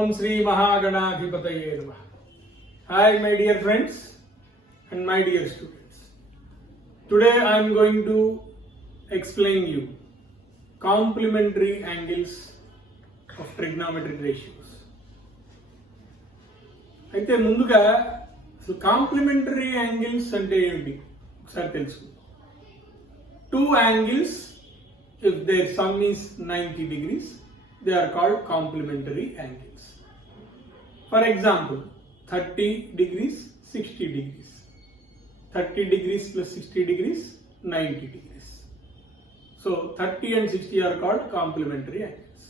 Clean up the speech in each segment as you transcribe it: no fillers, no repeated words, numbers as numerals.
Om Sri Mahaganadhipataye Namaha. Hi my dear friends and my dear students. Today I am going to explain you complementary angles of trigonometric ratios. అయితే ముందుగా అసలు complementary angles అంటే ఏమిటి ఒకసారి తెలుసుకుందాం. Two angles, if their sum is 90 degrees, they are called complementary angles. For example, 30 degrees, 60 degrees. 30 degrees plus 60 degrees, 90 degrees. So 30 and 60 are called complementary angles.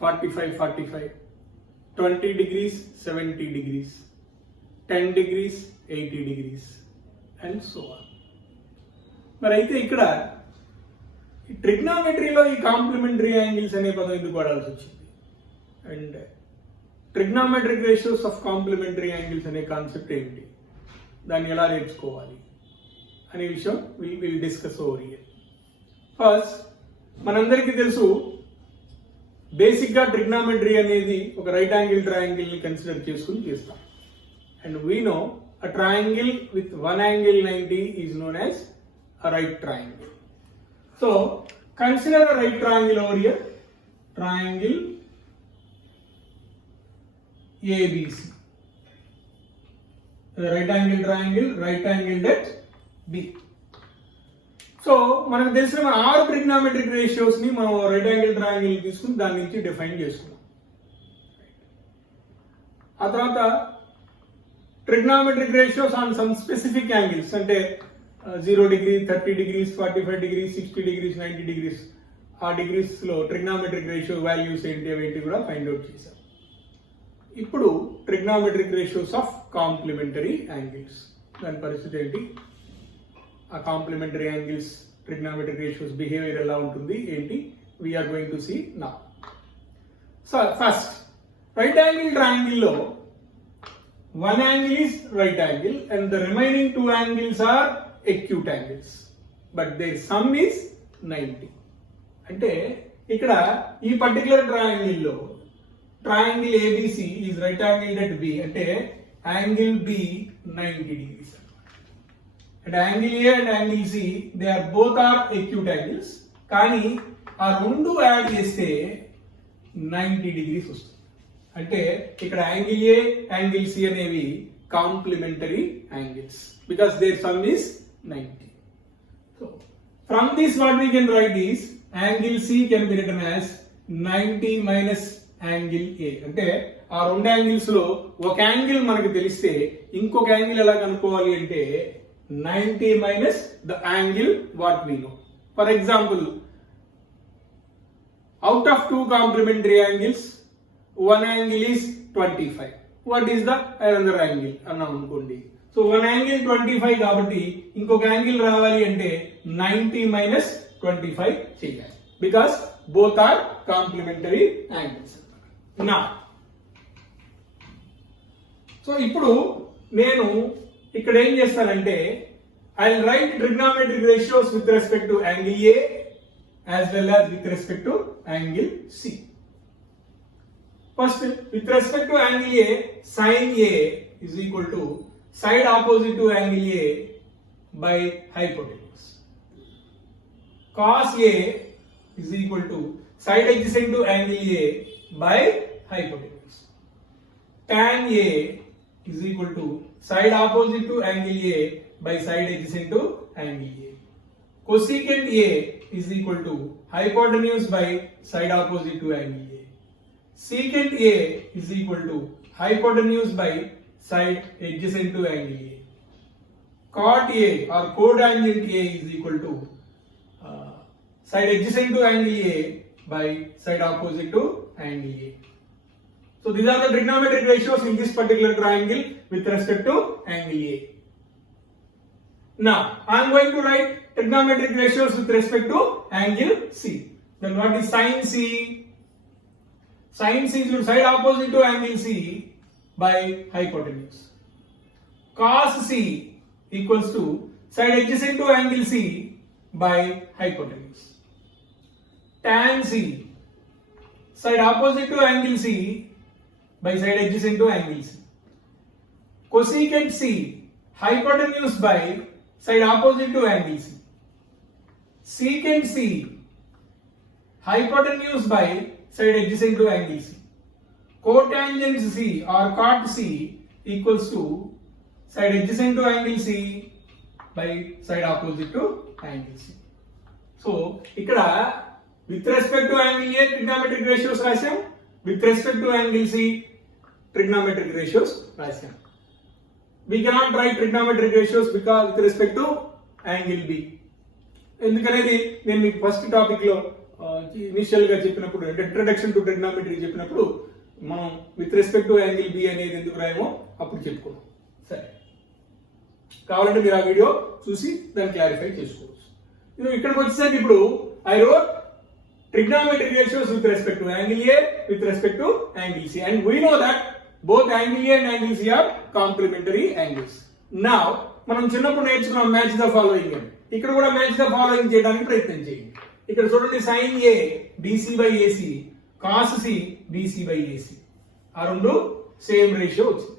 45, 45. 20 degrees, 70 degrees. 10 degrees, 80 degrees. And so on. మరి అయితే ఇక్కడ ట్రిగ్నామెట్రీలో ఈ complementary angles అనే పదం ఎందుకు వాడాల్సి వచ్చింది and trigonometric ratios of complementary angles అనే కాన్సెప్ట్ ఏంటి, దాన్ని ఎలా నేర్చుకోవాలి అనే విషయం will discuss over here. First మనందరికీ తెలుసు బేసిక్గా ట్రిగ్నామెట్రీ అనేది ఒక రైట్ యాంగిల్ ట్రయాంగిల్ని కన్సిడర్ చేసుకుని చేస్తాం. And we know a triangle with one angle 90 is known as a right triangle. So consider a right triangle over here, triangle ABC. The right angle triangle, right angled at B. So మనకు తెలిసిన 6 trigonometric ratios ని మనం right angle triangle తీసుకుని దాని నుంచి define చేసుకున్నాం. ఆ తర్వాత trigonometric ratios on some specific angles అంటే 0 degree, 30 degrees, 45 degrees, 60 degrees, 90 degrees ఆ డిగ్రీస్ లో ట్రిగ్నామెట్రిక్ రేషియో వాల్యూస్ ఏంటి అవేంటి కూడా ఫైండ్ అవుట్ చేశాం. ఇప్పుడు trigonometric ratios of complementary angles, దాని పరిస్థితి ఏంటి, ఆ complementary angles trigonometric ratios behaviour ఎలా ఉంటుంది ఏంటి, we're going to see now. So first right angle triangle లో one angle is right angle and the remaining two angles are acute angles, but their sum is 90. అంటే ఇక్కడ ఈ particular triangle లో triangle ABC is right angled at B అంటే angle B 90 degrees and angle A and angle C they are both are acute angles, కానీ ఆ రెండు add చేస్తే 90 degrees వస్తుంది. అంటే ఇక్కడ యాంగిల్ ఏ యాంగిల్ సి అనేవి complementary angles because their sum is 90. So from this what we can write is angle C can be written as 90 minus angle A. అంటే ఆ రెండు యాంగిల్స్ లో ఒక యాంగిల్ మనకు తెలిస్తే ఇంకొక యాంగిల్ ఎలా కనుక్కోవాలి అంటే 90 minus the angle what we know. For example out of two complementary angles one angle is 25. What is the another angle అన్నాం అనుకోండి. సో one angle 25 కాబట్టి ఇంకొక యాంగిల్ రావాలి అంటే 90 మైనస్ 25 చేయాలి because both are complementary angles. నా so ఇప్పుడు నేను ఇక్కడ ఏం చేస్తానంటే I will write trigonometric ratios with respect to angle A as well as with respect to angle C. First, with respect to angle A, sin A is equal to side opposite to angle A by hypotenuse. Cos A is equal to side adjacent to angle A by hypotenuse. Tan A is equal to side opposite to angle A by side adjacent to angle A. Cosecant A is equal to hypotenuse by side opposite to angle A. Secant A is equal to hypotenuse by side adjacent to angle A. Cot A or cotangent A is equal to side adjacent to angle A by side opposite to angle A. So these are the trigonometric ratios in this particular triangle with respect to angle A. Now I am going to write trigonometric ratios with respect to angle C. Then what is sin C? Sin C is side opposite to angle C by hypotenuse. Cos C equals to side adjacent to angle C by hypotenuse. Tan C side opposite to angle C by side adjacent to angle C. Cosecant C, hypotenuse by side opposite to angle C. Secant C, hypotenuse by side adjacent to angle C. Cotangent C or cot C equals to side adjacent to angle C by side opposite to angle C. So, ఇక్కడ with respect to angle A trigonometric ratios రాశాం, with respect to angle C trigonometric ratios రాశాం. We cannot write trigonometric ratios because with respect to angle B. ఎందుకనేది నేను మీకు first topic లో initial గా చెప్పినప్పుడు introduction to trigonometry చెప్పినప్పుడు మనం with respect to angle B అనేది ఎందుకు రాయమో అప్పుడు చెప్పుకున్నాం. సరే, కావాలంటే మీరు ఆ వీడియో చూసి దాన్ని క్లారిఫై చేసుకోవచ్చు. ఇక్కడికి వచ్చేసరికి ఇప్పుడు I wrote trigonometric ratios with respect to angle A with respect to angle C, and we know that both angle A and angle C are complementary angles. Now మనం చిన్నప్పుడు నేర్చుకున్నాం మ్యాచ్ ద ఫాలోయింగ్ అని. ఇక్కడ కూడా match the following చేయడానికి ప్రయత్నం చేయండి. ఇక్కడ చూడండి, sin A BC by AC, cos C BC by AC, ఆ రెండు సేమ్ రేషియో వచ్చింది.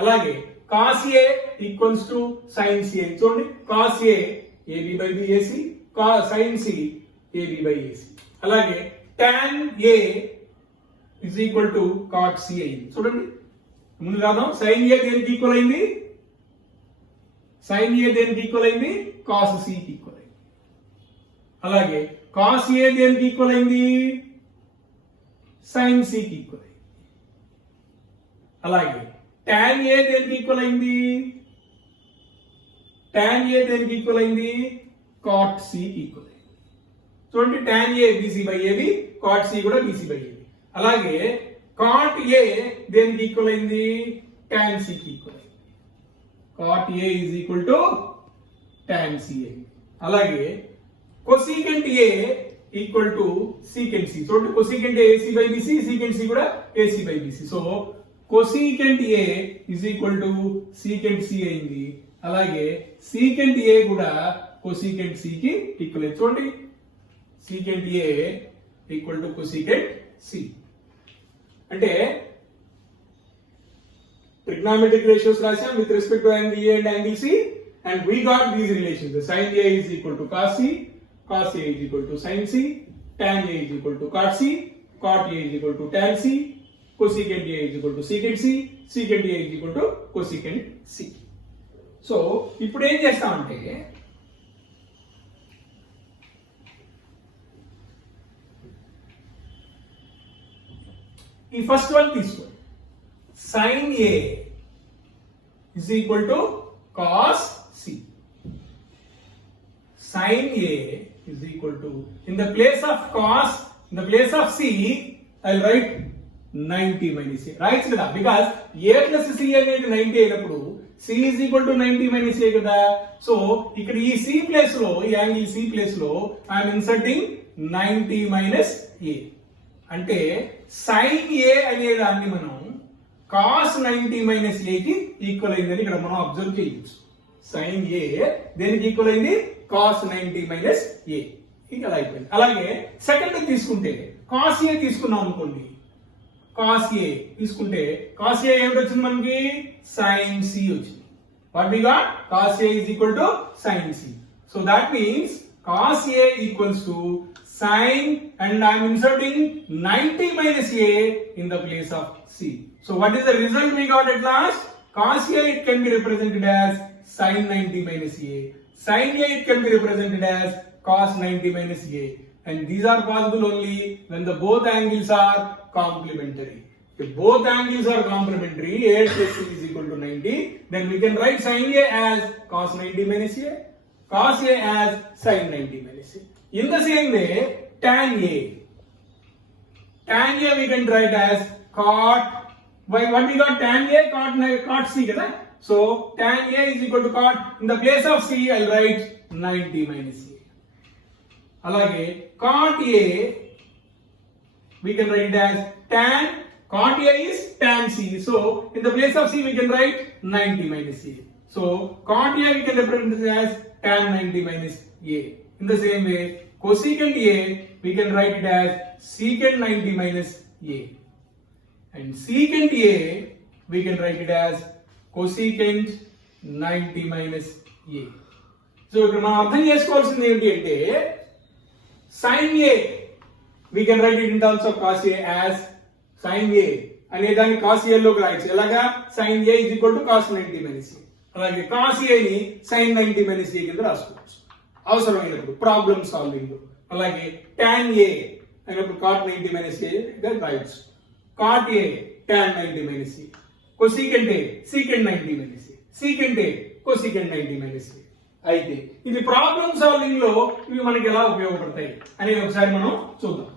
అలాగే cos A equals to sin C అని చూడండి, cos A AB by BAC, sin C AB by AC. అలాగే tan A is equal to cot C అయింది. చూడండి, ముందు రాద్దాం. sin A దేనికి ఈక్వల్ అయింది? sin A దేనికి ఈక్వల్ అయింది? cos C కి ఈక్వల్ అయింది. అలాగే cos A దేనికి ఈక్వల్ అయింది? sin C కి ఈక్వల్ అయింది. అలాగే tan A దేనికి ఈక్వల్ అయింది? tan A దేనికి ఈక్వల్ అయింది? cot C కి ఈక్వల్ అయింది. చూడండి, tan A BC by AB, cot C కూడా BC by AB. అలాగే cot A దేనికి ఈక్వల్ అయింది? tan C కి ఈక్వల్ అయింది. cot A is equal to tan C అయింది. అలాగే cosecant A equal to secant C. చూడండి, cosecant A AC by BC, secant C కూడా AC by BC. So cosecant A is equal to secant C అయింది. అలాగే secant A కూడా cosecant C కి equal అయింది. చూడండి, secant A equal to cosecant C. అంటే trigonometric ratios రాశాం with respect to angle A and angle C, and we got these relations. The sin A is equal to cos C, cos A is equal to sin C, tan A is equal to cot C, cot A is equal to tan C, cosecant A is equal to secant C, secant A is equal to cosecant C. So ఇప్పుడు ఏం చేస్తామంటే ఈ first one తీసుకోండి. sin A is equal to cos C. sin A is equal to, in the place of cos, in the place of C, I'll write 90 minus A. Right కదా, because A plus C అనేది 90 అయినప్పుడు C is equal to 90 minus A కదా. So ఇక్కడ ఈ C place లో, ఈ angle C place లో I'm inserting 90 minus A. అంటే sin A అనే దాన్ని మనం cos 90 minus A కి ఈక్వల్ అయిందని ఇక్కడ మనం అబ్జర్వ్ చేయొచ్చు. sin A దేనికి ఈక్వల్ అయింది? cos 90 minus A. ఇది అలా అయిపోయింది. అలాగే సెకండ్ తీసుకుంటే cos A తీసుకున్నాం అనుకోండి, cos A తీసుకుంటే cos A ఏమిటి వచ్చింది మనకి? sin C వచ్చింది. What we got? cos A is equal to sin C. So that means cos A equals to sin, and I am inserting 90 minus A in the place of C. So what is the result we got at last? Cos A it can be represented as sin 90 minus A. Sin A it can be represented as cos 90 minus A. And these are possible only when the both angles are complementary. If both angles are complementary, A plus C is equal to 90, then we can write sin A as cos 90 minus A, cos A as sin 90 minus A. In the same way, tan A. Tan A we can write as cot. What we got? Tan A, cot C, kada? So tan A is equal to cot. In the place of C, I'll write 90 minus A. Alage cot A, we can write it as tan. Cot A is tan C. So in the place of C, we can write 90 minus A. So cot A we can represent it as tan 90 minus A. In the same way, cosecant A we can write it as secant 90 minus A. and secant A we can write it as cosecant 90 minus A. So ఇక్కడ మనం అర్థం చేసుకోవాల్సింది ఏంటి అంటే sin A we can write it in terms of cos A as sin A అనే దాన్ని cos A లోకి రాయొచ్చు. ఎలాగా sin A is equal to cos 90 minus A. అలాగే cos A ని sin 90 minus A కింద రాసుకోవచ్చు అవసరమైనప్పుడు ప్రాబ్లమ్ సాల్వింగ్. అలాగే tan A అయినప్పుడు cot 90 minus A గా రాయొచ్చు. cot A tan 90 minus A. cosecant A secant 90 minus A. secant A cosecant 90 minus A. అయితే ఇది ప్రాబ్లమ్ సాల్వింగ్ లో ఇవి మనకి ఎలా ఉపయోగపడతాయి అనేది ఒకసారి మనం చూద్దాం.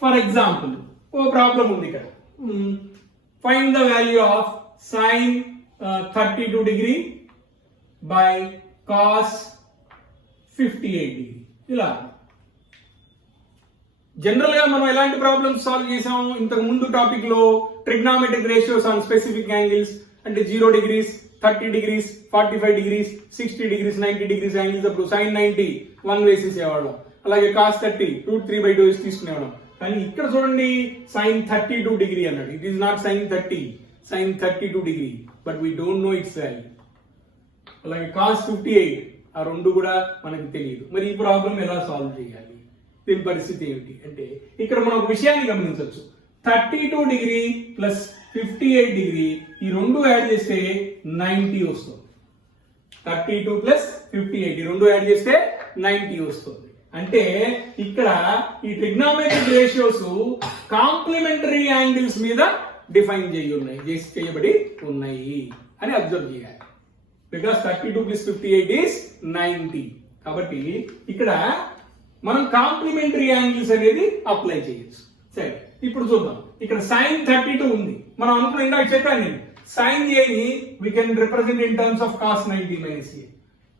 ఫర్ ఎగ్జాంపుల్ ఓ ప్రాబ్లం ఉంది ఇక్కడ. Find the value of sin 32 degree by cos 58 degree. ఇలా జనరల్ గా మనం ఎలాంటి ప్రాబ్లమ్స్ సాల్వ్ చేసాం ఇంతకు ముందు టాపిక్ లో trigonometric ratios on specific angles అంటే 0 degrees 30 degrees 45 degrees 60 degrees 90 degrees angles అప్పుడు sin 90 1 వేసేసేవాళ్ళం. అలాగే cos 30 √3/2 వేసి తీసుకునేవాళ్ళం. కానీ ఇక్కడ చూడండి sin 32 degree అన్నాడు. It is not sin 30 sin 32 degree but we don't know it's value. అలాగే cos 58 ఆ రెండు కూడా మనకు తెలియదు. మరి ఈ ప్రాబ్లం ఎలా సాల్వ్ చేయాలి దీని పరిస్థితి ఏమిటి అంటే ఇక్కడ మనం ఒక విషయాన్ని గమనించవచ్చు. 32 degree ప్లస్ 58 degree ఈ రెండు యాడ్ చేస్తే 90 వస్తుంది. 32 ప్లస్ 58 ఈ రెండు యాడ్ చేస్తే 90 వస్తుంది. అంటే ఇక్కడ ఈ ట్రిగ్నామెట్రిక్ రేషియోస్ కాంప్లిమెంటరీ యాంగిల్స్ మీద డిఫైన్ చేయబడి ఉన్నాయి అని అబ్జర్వ్ చేయాలి. Because 32 plus 58 is 90. కాబట్టి ఇక్కడ మనం కాంప్లిమెంటరీ యాంగిల్స్ అనేది అప్లై చేయొచ్చు. సరే ఇప్పుడు చూద్దాం. ఇక్కడ sin 32 ఉంది. మనం అనుకున్న ఇందాక చెప్పాను నేను sin A ని we can represent in terms of cos 90 minus A.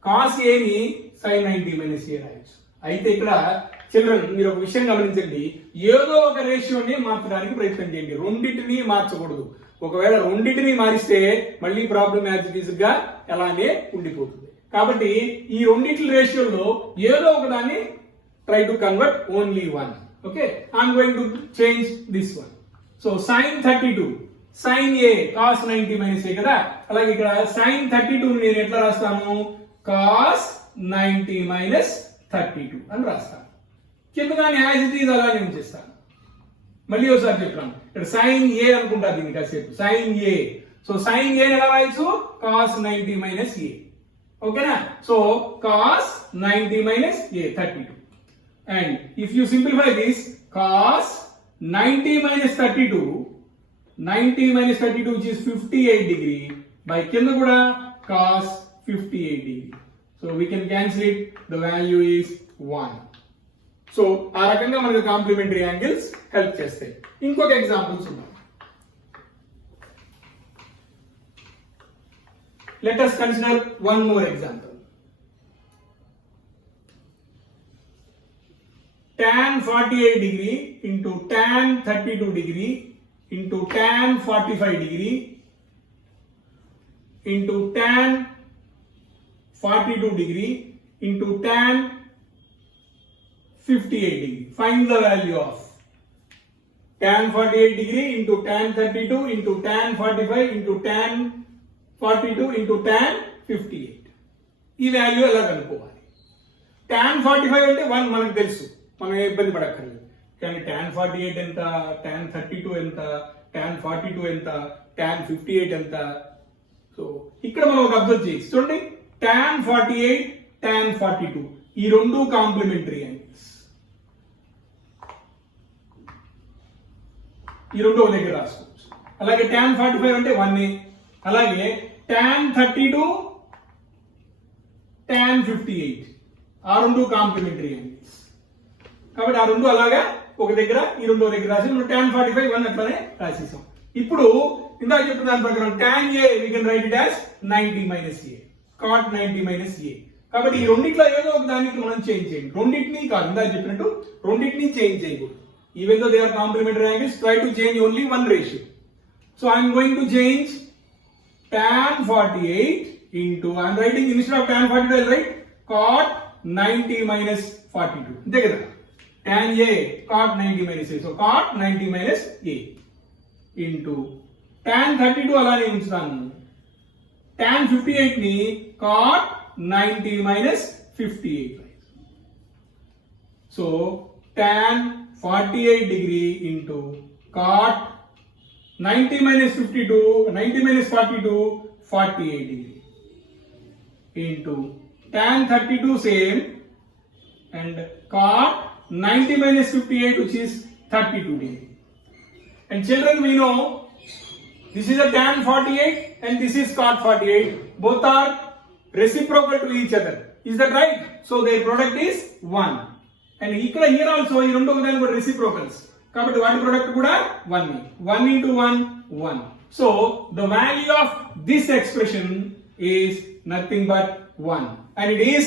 cos A ని sin 90 minus A రాయొచ్చు. అయితే ఇక్కడ చిల్డ్రన్ మీరు ఒక విషయం గమనించండి. ఏదో ఒక రేషియోని మార్చడానికి ప్రయత్నం చేయండి. రెండింటిని మార్చకూడదు. ఒకవేళ రెండింటిని మారిస్తే మళ్ళీ ప్రాబ్లం యాజ్ ఇట్ ఈజ్ గా అలానే ఉండిపోతుంది. కాబట్టి ఈ రెండింటి రేషియోలో ఏదో ఒక దాన్ని try to convert only one. Okay, I'm going to change this one. So sin 32 sin A cos 90 minus A కదా. అలాగే ఇక్కడ sin 32 ని నేను ఎట్లా రాస్తాను cos 90 minus 32 అని రాస్తాను. కిందగానే యాజ్ ఇట్ ఈజ్ అలానే ఉంచేస్తాను. మళ్ళీ ఒకసారి చెప్తాను. ఇక్కడ sin A అనుకుంటా దీన్ని కాసేపు sin A. So sin A ని ఎలా రాయొచ్చు cos 90 minus A. ఓకేనా. So cos 90 minus A 32. And if you simplify this cos 90 minus 32 which is 58 degree by kinda kuda cos 58 degree. So we can cancel it. The value is 1. So aa rakanga manaku complementary angles help chestayi. Inkoka example chuddam. Let us consider one more example. tan 48 degree into tan 32 degree into tan 45 degree into tan 42 degree into tan 58 degree. Find the value of tan 48 degree into tan 32 into tan 45 into tan 42 into tan 58. ఈ value ఎలా కనుక్కోవాలి? tan 45 అంటే 1 మనకు తెలుసు, మనం ఇబ్బంది పడక్కర్లేదు. కానీ tan 48 ఎంత, tan 32 ఎంత, tan 42 ఎంత, tan 58 ఎంత? సో ఇక్కడ మనం ఒక అబ్జర్వ్ చేసి చూడండి, tan 48 tan 42 ఈ రెండు కాంప్లిమెంటరీ యాంగిల్స్. ఈ రెండు ఒక దగ్గర రాసుకోవచ్చు. అలాగే tan 45 అంటే 1 అలాగే tan 32 tan 58 ఆ రెండు కాంప్లిమెంటరీ యాంగిల్స్. కాబట్టి ఆ రెండు అలాగా ఒక దగ్గర ఈ రెండో దగ్గర రాసి మనం tan 45 1 అట్లానే రాసేసాం. ఇప్పుడు ఇందాక చెప్పిన దాని ప్రకారం tan A we can write it as 90 minus A, cot 90 minus A. కాబట్టి ఈ రెండిట్లో ఏదో ఒక దానికి మనం చేంజ్ చేయండి. రెండింటిని కాదు, ఇందాక చెప్పినట్టు రెండింటిని చేంజ్ చేయకూడదు. Even though they are complementary angles, try to change only one ratio. So I am going to change tan 48 into, I am writing instead of tan 42 I will write cot 90 minus 42. అంతే కదా. tan A cot 90 minus A. So cot 90 minus A into tan 32 అలానే ఉంచుతాను. tan 58 ని cot 90 minus 58. So tan 48 degree into cot 90 minus 52, 90 minus 42, 48 degree into tan 32 same and cot 90 minus 58 which is 32 degree. And children, we know this is a tan 48 and this is cot 48. Both are reciprocal to each other. Is that right? So their product is 1. And here also ఈ రెండు ఒకదాని కూడా reciprocals. కాబట్టి వాటి product కూడా 1. 1 into 1, 1. So the value of this expression is nothing but 1. And it is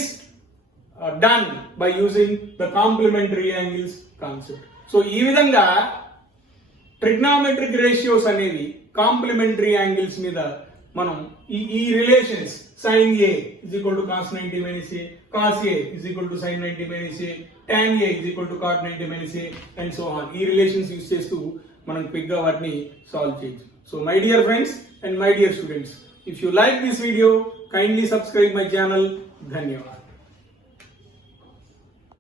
done by using the complementary angles concept. So ఈ విధంగా trigonometric ratios అనేవి కాంప్లిమెంటరీ యాంగిల్స్ మీద మనం ఈ relations sin A is equal to cos 90 minus A, cos A is equal to sin 90 minus A, tan A is equal to cot 90 minus A and so on. ఈ relations use చేస్తూ మనం quick గా వాటిని solve చేయొచ్చు. So my dear friends and my dear students, if you like this video, kindly subscribe my channel. ధన్యవాదాలు.